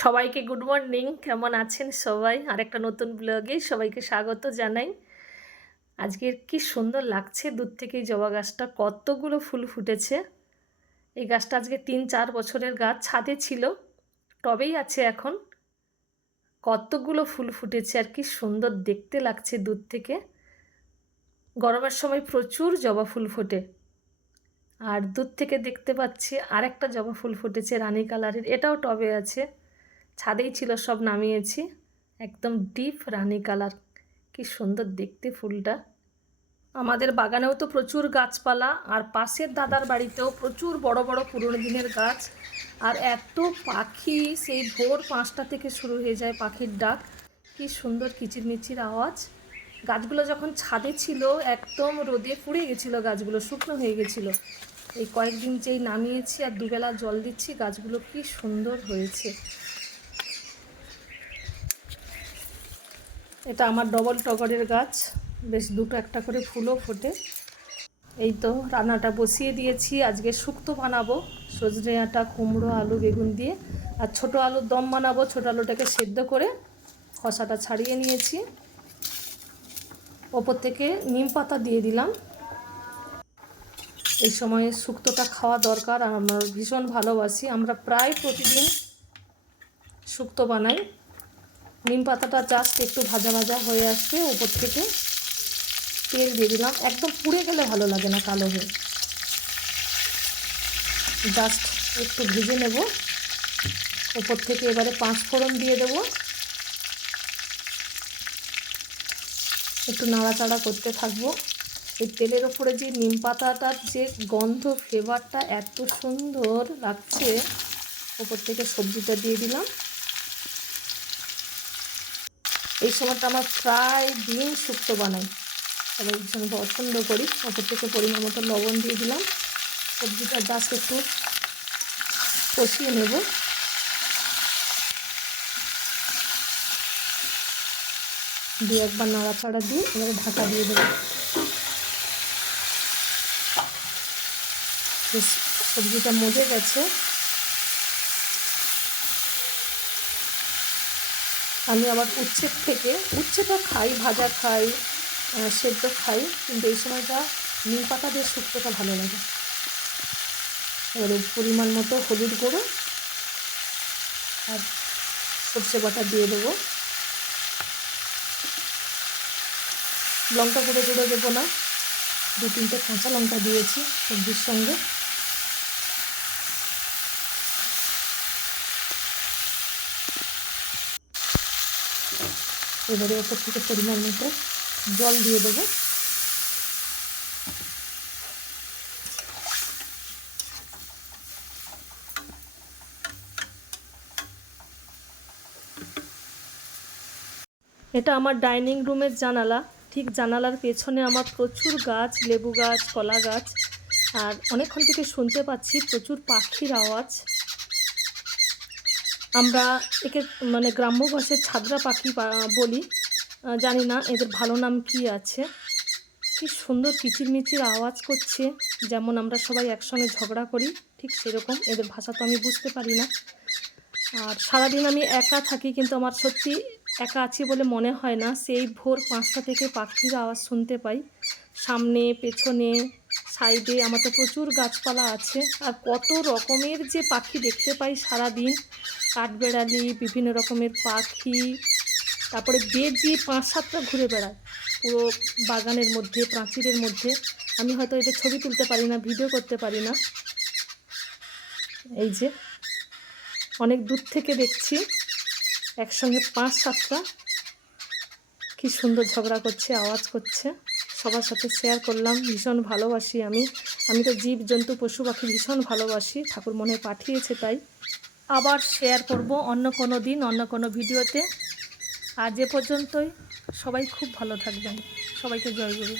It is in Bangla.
সবাইকে গুড মর্নিং কেমন আছেন সবাই? আরেকটা নতুন ব্লগে সবাইকে স্বাগত জানাই। আজকের কি সুন্দর লাগছে, দূর থেকে এই জবা গাছটা কতগুলো ফুল ফুটেছে। এই গাছটা আজকে তিন চার বছরের গাছ, ছাদে ছিল, টবেই আছে এখন। কতগুলো ফুল ফুটেছে আর কি সুন্দর দেখতে লাগছে দূর থেকে। গরমের সময় প্রচুর জবা ফুল ফোটে। আর দূর থেকে দেখতে পাচ্ছি আরেকটা জবা ফুল ফুটেছে রানী কালারের, এটাও টবে আছে। ছাদেই ছিল, সব নামিয়েছি। একদম ডিপ রানি কালার। কি সুন্দর দেখতে ফুলটা। আমাদের বাগানেও তো প্রচুর গাছপালা, আর পাশের দাদার বাড়িতেও প্রচুর বড় বড় পুরনো দিনের গাছ। আর এত পাখি, সেই ভোর পাঁচটা থেকে শুরু হয়ে যায় পাখির ডাক। কি সুন্দর কিচিরমিচির আওয়াজ। গাছগুলো যখন ছাদে ছিল, একদম রোদে পুড়ে গেছিল গাছগুলো, শুকনো হয়ে গেছিল। এই কয়েকদিন যেই নামিয়েছি আর দুবেলা জল দিচ্ছি, গাছগুলো কি সুন্দর হয়েছে। এটা আমার ডবল টগরের গাছ। বেশ দুটো একটা করে ফুলও ফোটে। এই তো রান্নাটা বসিয়ে দিয়েছি। আজকে শুক্তো বানাবো, সজনে আটা, কুমড়ো, আলু, বেগুন দিয়ে। আর ছোট আলুর দম বানাবো, ছোট আলুটাকে সেদ্ধ করে খসাটা ছাড়িয়ে নিয়েছি। ওপর থেকে নিম পাতা দিয়ে দিলাম। এই সময়ে শুক্তোটা খাওয়া দরকার, আমরা ভীষণ ভালোবাসি। আমরা প্রায় প্রতিদিন শুক্তো বানাই। নিম পাতাটা জাস্ট একটু ভাজা ভাজা হয়ে আসবে উপর থেকে। তেল দিয়ে দিলাম। একদম পুড়ে গেলে ভালো লাগে না কালো হয়ে। জাস্ট একটু ভেজে নেব। উপর থেকে এবারে পাঁচ ফোড়ন দিয়ে দেব। একটু নাড়াচাড়া করতে থাকব। এই তেলের ওপরে যে নিম পাতাটার যে গন্ধ ফ্লেভারটা এত সুন্দর লাগছে ওপর থেকে সবজিটা দিয়ে দিলাম। এই সময়টা আমার প্রায় দিন শুক্তো বানাই। সবাই ভীষণ পছন্দ করি। ওপর থেকে পরিমাণ মতো লবণ দিয়ে দিলাম। সবজিটা জাস্ট একটু কষিয়ে নেব। দিয়ে একবার নাড়াচাড়া দিয়ে এবারে ঢাকা দিয়ে দেবো। সবজিটা মজে গেছে। আমি আবার উচ্ছের থেকে উচ্ছেটা খাই, ভাজা খাই সেদ্ধ খাই, কিন্তু এই সময়টা নিম পাতা দিয়ে শুক্তোটা ভালো লাগে। এবারে পরিমাণ মতো হলুদ গুঁড়ো আর সর্ষে বাটা দিয়ে দেবো। লঙ্কা গুঁড়ো গুঁড়ো দেবো না। দু তিনটে কাঁচা লঙ্কা দিয়েছি সবজির সঙ্গে। এবারে ওপর থেকে পরিমাণ মতো জল দিয়ে দেবো। এটা আমার ডাইনিং রুমের জানালা। ঠিক জানালার পেছনে আমার প্রচুর গাছ, লেবু গাছ, কলা গাছ, আর অনেকক্ষণ থেকে শুনতে পাচ্ছি প্রচুর পাখির আওয়াজ। আমরা একে মানে গ্রাম্য ভাষায় ছাদরা পাখি বলি। জানি না, এদের ভালো নাম কি আছে। কি সুন্দর কিচিরমিচির আওয়াজ করছে, যেমন আমরা সবাই একসঙ্গে ঝগড়া করি, ঠিক সেরকম। এদের ভাষা তো আমি বুঝতে পারি না। আর সারাদিন আমি একা থাকি, কিন্তু আমার সত্যি একা আছি বলে মনে হয় না। সেই ভোর পাঁচটা থেকে পাখির আওয়াজ শুনতে পাই। সামনে, পেছনে সাইডে আমার তো প্রচুর গাছপালা আছে। আর কত রকমের যে পাখি দেখতে পাই সারা দিন কাঠবেড়ালি, বিভিন্ন রকমের পাখি, তারপরে বেজি পাঁচ সাতটা ঘুরে বেড়ায়, পুরো বাগানের মধ্যে, প্রাচীরের মধ্যে। আমি হয়তো এদের ছবি তুলতে পারি না, ভিডিও করতে পারি না। এই যে, অনেক দূর থেকে দেখছি, একসঙ্গে পাঁচ সাতটা কি সুন্দর ঝগড়া করছে, আওয়াজ করছে। সবার সাথে শেয়ার করলাম, ভীষণ ভালোবাসি আমি। আমি তো জীব, জন্তু, পশু পাখি ভীষণ ভালোবাসি, ঠাকুর মনে পাঠিয়েছে তাই। আবার শেয়ার করব অন্য কোনো দিন, অন্য কোনো ভিডিওতে। আজ এ পর্যন্তই, সবাই খুব ভালো থাকবেন। সবাইকে জয় গুরু।